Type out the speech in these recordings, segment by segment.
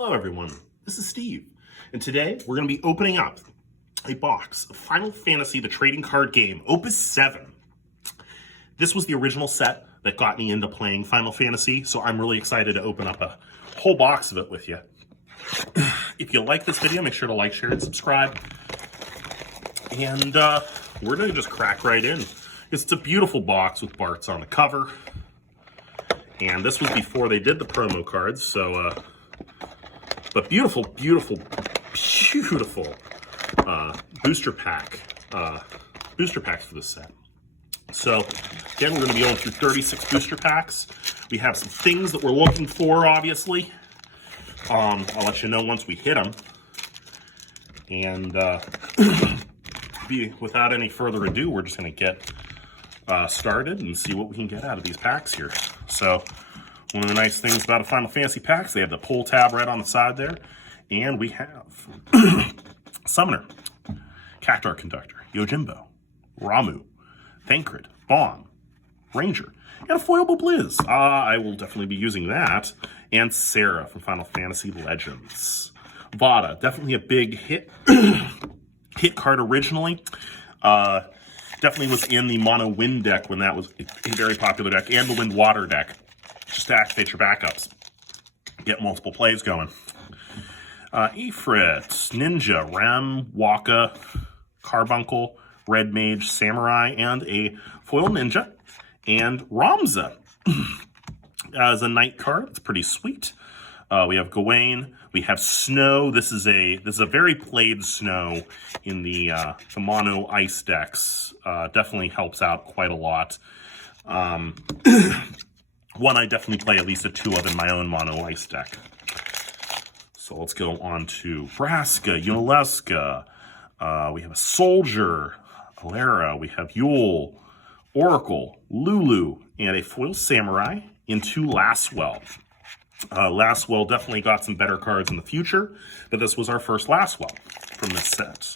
Hello everyone, this is Steve, and today we're going to be opening up a box of Final Fantasy, the trading card game, Opus VII. This was the original set that got me into playing Final Fantasy, so I'm really excited to open up a whole box of it with you. If you like this video, make sure to like, share, and subscribe. And we're going to just crack right in. It's a beautiful box with Bart's on the cover. And this was before they did the promo cards, so, but beautiful, beautiful, beautiful booster packs for this set. So, again, we're going to be going through 36 booster packs. We have some things that we're looking for, obviously. I'll let you know once we hit them. And without any further ado, we're just going to get started and see what we can get out of these packs here. So, one of the nice things about a Final Fantasy packs, they have the pull tab right on the side there. And we have Summoner, Cactuar Conductor, Yojimbo, Ramu, Thancred, Bon, Ranger, and a foilable Blizz. I will definitely be using that. And Sarah from Final Fantasy Legends. Vada, definitely a big hit card originally. Definitely was in the mono wind deck when that was a very popular deck, and the wind water deck, just to activate your backups. Get multiple plays going. Ifrit, Ninja, Ram, Waka, Carbuncle, Red Mage, Samurai, and a foil Ninja. And Ramza as a night card. It's pretty sweet. We have Gawain. We have Snow. This is a very played Snow in the mono ice decks. Definitely helps out quite a lot. One I definitely play at least a 2 of in my own mono ice deck. So let's go on to Vraska, Yunalesca. We have a Soldier, Alera. We have Yule, Oracle, Lulu, and a foil Samurai into Laswell. Laswell definitely got some better cards in the future, but this was our first Laswell from this set.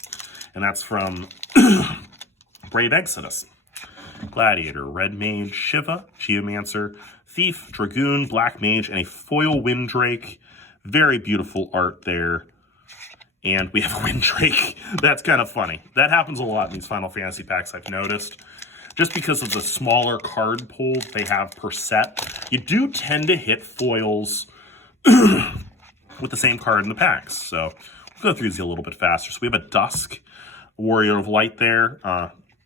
And that's from Brave Exodus. Gladiator, Red Mage, Shiva, Geomancer, Thief, Dragoon, Black Mage, and a foil Windrake. Very beautiful art there. And we have a Windrake. That's kind of funny. That happens a lot in these Final Fantasy packs, I've noticed. Just because of the smaller card pool they have per set, you do tend to hit foils with the same card in the packs. So we'll go through these a little bit faster. So we have a Dusk, Warrior of Light there.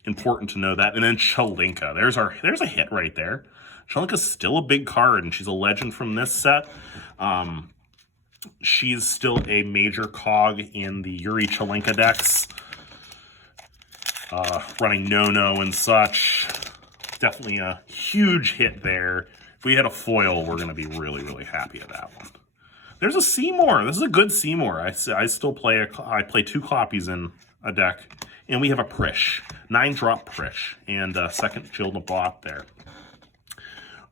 Important to know that. And then Chalinka. There's a hit right there. Chalinka's still a big card, and she's a legend from this set. She's still a major cog in the Yuri Chalinka decks. Running No-No and such. Definitely a huge hit there. If we had a foil, we're going to be really, really happy at that one. There's a Seymour. This is a good Seymour. I still play I play 2 copies in a deck. And we have a Prish. 9-drop Prish. And second Jill Naboth there.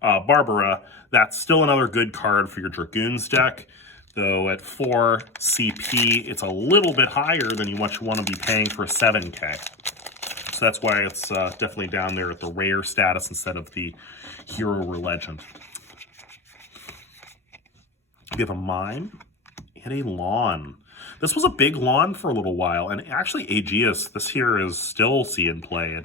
Barbara, that's still another good card for your Dragoons deck. Though at 4 CP, it's a little bit higher than what you want to be paying for a 7K. So that's why it's definitely down there at the rare status instead of the hero or legend. We have a Mime and a Lawn. This was a big Lawn for a little while, and actually Aegeus, this here is still seeing play in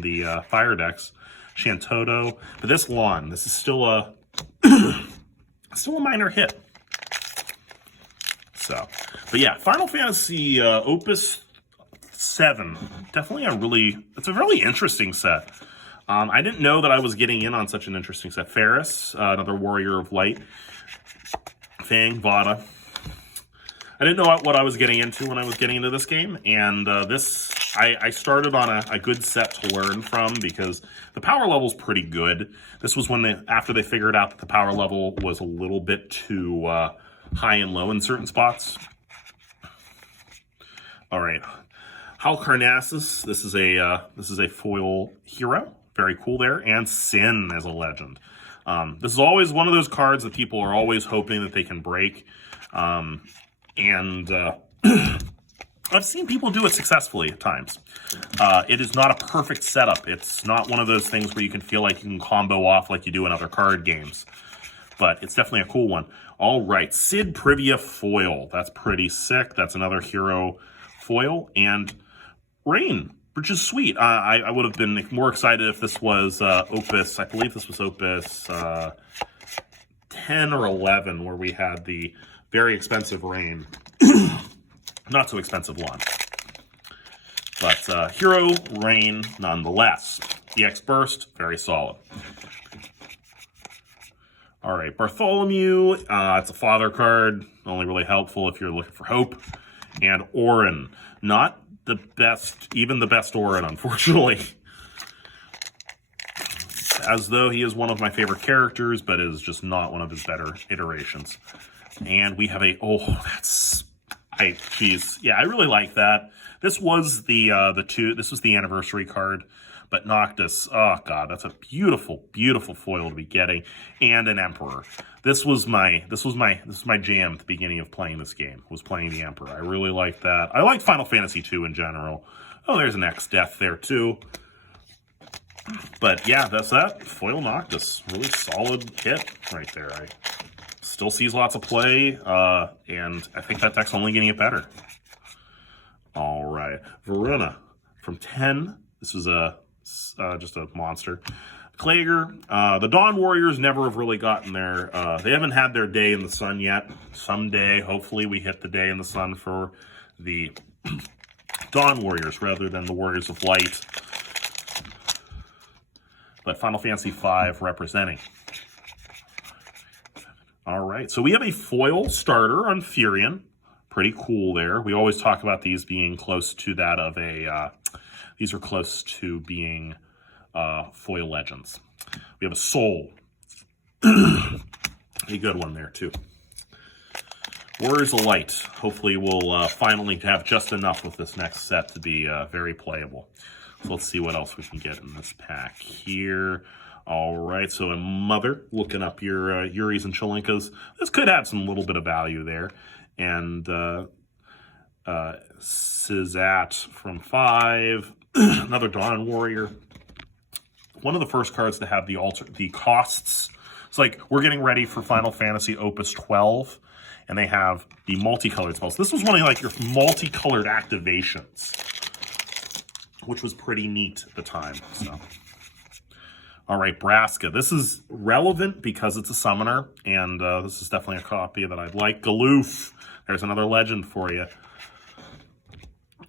the fire decks. Shantoto, but this Lawn, this is still a minor hit. So, but yeah, Final Fantasy Opus VII, definitely it's a really interesting set. I didn't know that I was getting in on such an interesting set. Ferris, another Warrior of Light. Fang, Vada. I didn't know what I was getting into when I was getting into this game, and I started on a good set to learn from because the power level's pretty good. This was after they figured out that the power level was a little bit too high and low in certain spots. All right, Halicarnassus. This is a foil hero. Very cool there, and Sin as a legend. This is always one of those cards that people are always hoping that they can break. I've seen people do it successfully at times. It is not a perfect setup. It's not one of those things where you can feel like you can combo off like you do in other card games. but it's definitely a cool one. All right, Sid Privia foil. That's pretty sick. That's another hero foil. And Rain, which is sweet. I would have been more excited if this was Opus, I believe this was Opus 10 or 11, where we had the very expensive Rain. Not so expensive launch. But Hero Rain nonetheless. EX Burst, very solid. All right, Bartholomew, it's a father card, only really helpful if you're looking for hope. And Orin, not the best, even the best Orin, unfortunately. As though he is one of my favorite characters, but is just not one of his better iterations. And we have a, geez, yeah, I really like that. This was this was the anniversary card. But Noctis, oh god, that's a beautiful, beautiful foil to be getting, and an Emperor. This was my jam at the beginning of playing this game. Was playing the Emperor. I really like that. I like Final Fantasy II in general. Oh, there's an X-Death there too. But yeah, that's that. Foil Noctis, really solid hit right there. I still sees lots of play, and I think that deck's only getting it better. All right, Verona from 10. This was just a monster. Klager, the Dawn Warriors never have really gotten their, they haven't had their day in the sun yet. Someday, hopefully, we hit the day in the sun for the Dawn Warriors rather than the Warriors of Light. But Final Fantasy V representing. All right, so we have a foil starter on Furion. Pretty cool there. We always talk about these being close to that of a, these are close to being foil legends. We have a Soul. A good one there, too. Warriors of Light. Hopefully we'll finally have just enough with this next set to be very playable. So let's see what else we can get in this pack here. All right, so a Mother, looking up your Yuris and Chelinkas. This could have some little bit of value there. And Sizat from 5. Another Dawn Warrior. One of the first cards to have the costs. It's like we're getting ready for Final Fantasy Opus 12, and they have the multicolored spells. This was one of like your multicolored activations, which was pretty neat at the time. So, all right, Braska. This is relevant because it's a summoner, and this is definitely a copy that I'd like. Galoof. There's another legend for you.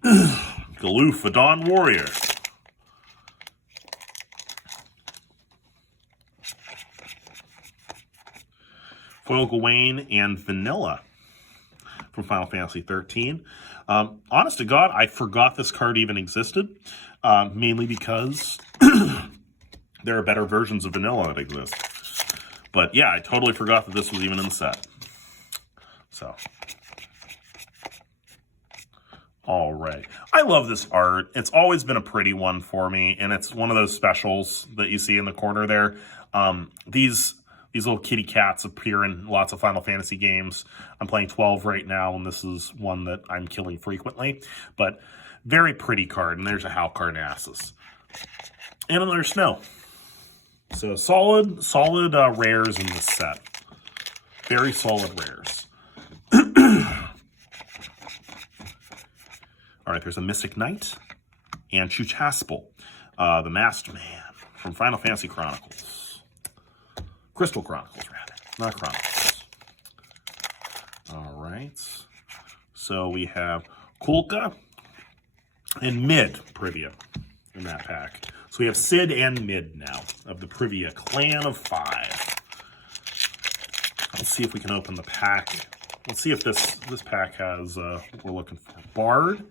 Galoof, a Dawn Warrior. Foil Gawain and Vanilla from Final Fantasy 13. Honest to God, I forgot this card even existed, mainly because there are better versions of Vanilla that exist. But yeah, I totally forgot that this was even in the set. So. All right. I love this art. It's always been a pretty one for me, and it's one of those specials that you see in the corner there. These little kitty cats appear in lots of Final Fantasy games. I'm playing 12 right now, and this is one that I'm killing frequently. But very pretty card, and there's a Halcarnassus. And another Snow. So solid rares in this set. Very solid rares. All right, there's a Mystic Knight and Chuchaspel, the Masked Man from Final Fantasy Chronicles. Crystal Chronicles, rather, not Chronicles. All right. So we have Kulka and Mid Privia in that pack. So we have Sid and Mid now of the Privia Clan of 5. Let's see if we can open the pack. Let's see if this pack has what we're looking for. Bard.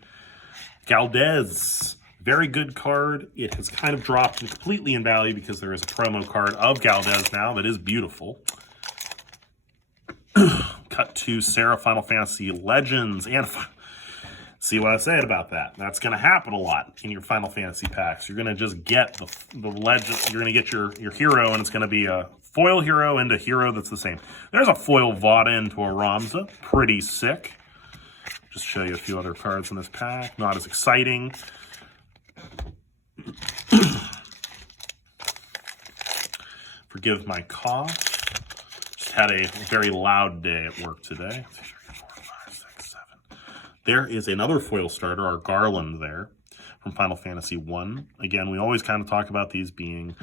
Galdez, very good card. It has kind of dropped completely in value because there is a promo card of Galdez now that is beautiful. Cut to Sarah Final Fantasy Legends and see what I said about that. That's going to happen a lot in your Final Fantasy packs. You're going to just get the legend. You're going to get your hero, and it's going to be a foil hero and a hero that's the same. There's a foil Vada into a Ramza, pretty sick. Just show you a few other cards in this pack. Not as exciting. Forgive my cough. Just had a very loud day at work today. 2, 3, 4, 5, 6, 7. There is another foil starter, our Garland there, from Final Fantasy I. Again, we always kind of talk about these being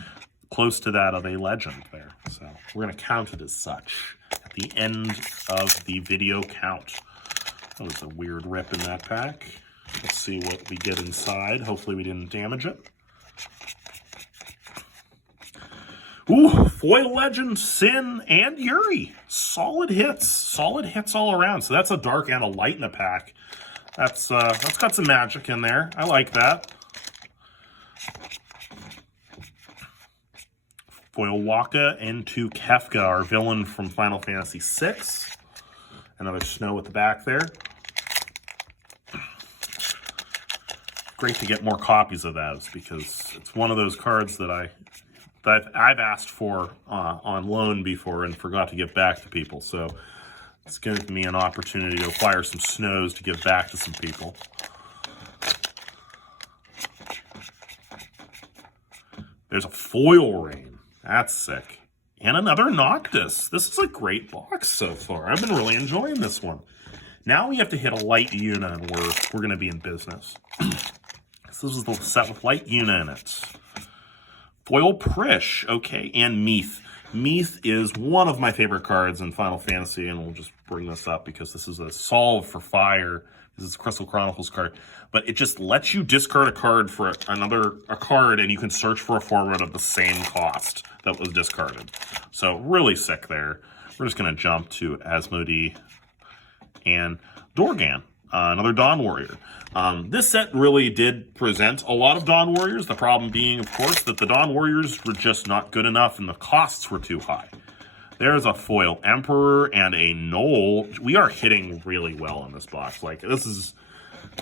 close to that of a legend there. So we're going to count it as such at the end of the video count. That was a weird rip in that pack. Let's see what we get inside. Hopefully we didn't damage it. Ooh, foil legend, Sin, and Yuri. Solid hits all around. So that's a dark and a light in a pack. That's got some magic in there. I like that. Foil Waka into Kefka, our villain from Final Fantasy VI. Another snow at the back there. Great to get more copies of that because it's one of those cards that I've asked for on loan before and forgot to give back to people. So it's given me an opportunity to acquire some snows to give back to some people. There's a foil rain. That's sick. And another Noctis. This is a great box so far. I've been really enjoying this one. Now we have to hit a light Yuna and we're going to be in business. This is the set with light Yuna in it. Foil Prish, okay, and Meath. Meath is one of my favorite cards in Final Fantasy, and we'll just bring this up because this is a solve for fire. This is a Crystal Chronicles card. But it just lets you discard a card for a card, and you can search for a format of the same cost that was discarded. So really sick there. We're just going to jump to Asmodee and Dorgan, another Dawn Warrior. This set really did present a lot of Dawn Warriors. The problem being, of course, that the Dawn Warriors were just not good enough and the costs were too high. There's a foil Emperor and a Knoll. We are hitting really well in this box. Like, this is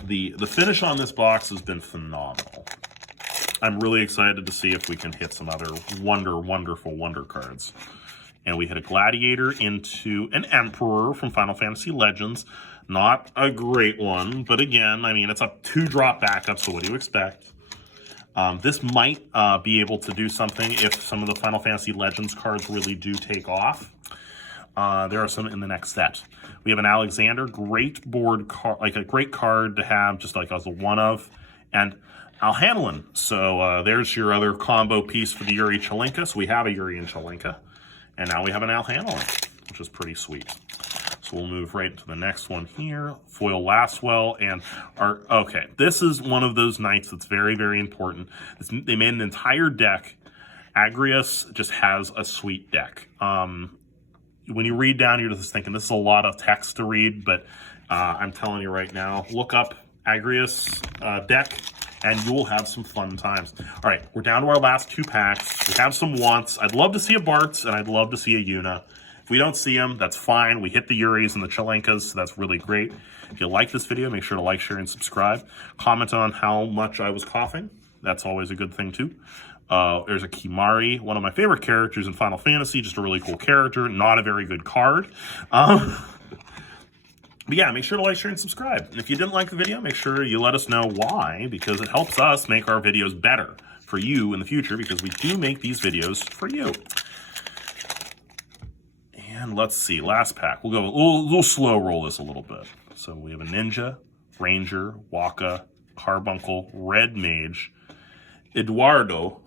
the finish on this box has been phenomenal. I'm really excited to see if we can hit some other wonderful wonder cards. And we hit a Gladiator into an Emperor from Final Fantasy Legends. Not a great one, but again, I mean, it's a 2-drop backup, so what do you expect? This might be able to do something if some of the Final Fantasy Legends cards really do take off. There are some in the next set. We have an Alexander, great board card, like a great card to have, just like as a one-of, and Alhanalin. So there's your other combo piece for the Yuri Chelinka. So we have a Yuri and Chelinka, and now we have an Alhanalin, which is pretty sweet. So we'll move right to the next one here. Foil Lastwell and our, okay, this is one of those nights that's very important. They made an entire deck. Agrius just has a sweet deck. When you read down, you're just thinking this is a lot of text to read, but I'm telling you right now, look up Agrius deck and you will have some fun times. All right, we're down to our last 2 packs. We have some wants. I'd love to see a Bartz and I'd love to see a Yuna. If we don't see them, that's fine. We hit the Yuris and the Chelinkas, so that's really great. If you like this video, make sure to like, share, and subscribe. Comment on how much I was coughing. That's always a good thing, too. There's a Kimari, one of my favorite characters in Final Fantasy. Just a really cool character. Not a very good card. But yeah, make sure to like, share, and subscribe. And if you didn't like the video, make sure you let us know why, because it helps us make our videos better for you in the future, because we do make these videos for you. And let's see, last pack. We'll slow roll this a little bit. So we have a Ninja, Ranger, Waka, Carbuncle, Red Mage, Eduardo,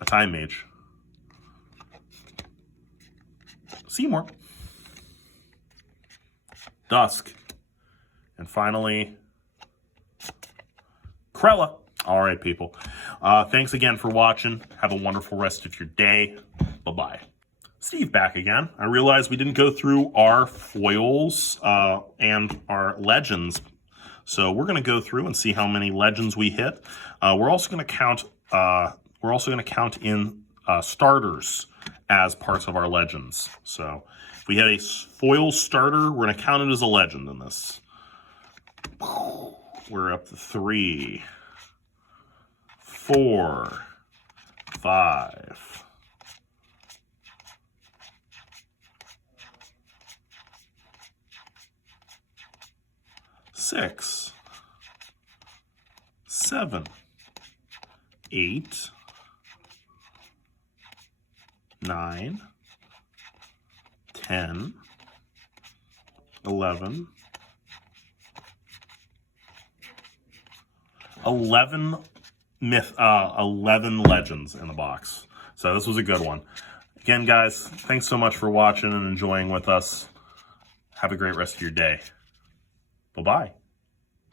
a Time Mage, Seymour, Dusk, and finally, Krella. All right, people. Thanks again for watching. Have a wonderful rest of your day. Bye-bye. Steve back again. I realized we didn't go through our foils and our legends. So we're going to go through and see how many legends we hit. We're also going to count. We're also going to count in starters as parts of our legends. So if we hit a foil starter, we're going to count it as a legend in this. We're up to 3, 4, 5. 6, 7, 8, 9, 10, 11, 11 11 legends in the box. So this was a good one. Again, guys, thanks so much for watching and enjoying with us. Have a great rest of your day. Bye-bye.